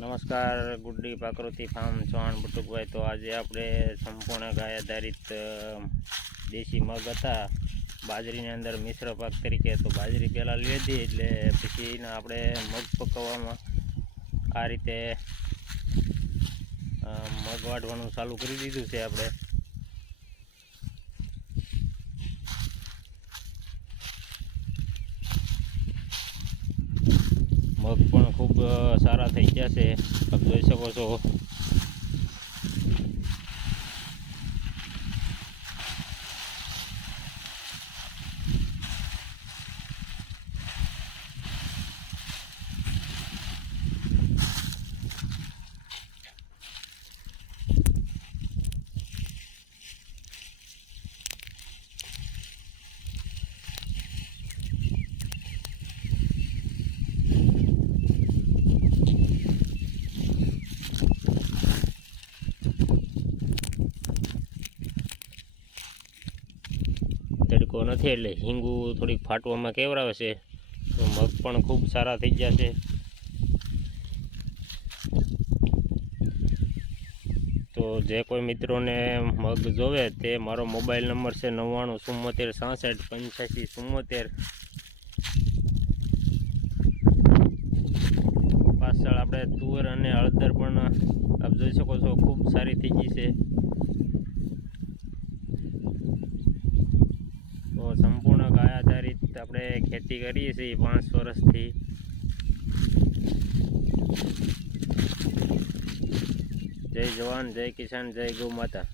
નમસ્કાર, ગુડ્ડી પ્રાકૃતિ ફાર્મ ચૌહાણ બટુકભાઈ. તો આજે આપણે સંપૂર્ણ ગાય આધારિત દેશી મગ હતા. બાજરીની અંદર મિશ્ર પાક તરીકે તો બાજરી પહેલાં લીધી એટલે પછી આપણે મગ પકવવામાં આ રીતે મગ વાઢવાનું ચાલુ કરી દીધું છે આપણે. મગ પણ ખૂબ સારા થઈ ગયા છે. તમે જોઈ શકો છો. તડકો નથી એટલે હિંગુ થોડીક ફાટવામાં કેવરાવે છે. તો મગ પણ ખૂબ સારા થઈ ગયા છે. તો જે કોઈ મિત્રોને મગ જોવે તે મારો મોબાઈલ નંબર છે નવ્વાણું ચુમ્મોતેર સાસઠ પંચ્યાસી ચુમ્મોતેર પાછળ આપણે તુવેર અને હળદર પણ આપ જોઈ શકો છો, ખૂબ સારી થઈ ગઈ છે તો સંપૂર્ણ ગાય આધારિત આપણે ખેતી કરીએ છીએ પાંચ વર્ષથી. જય જવાન જય કિસાન જય ગૌ માતા.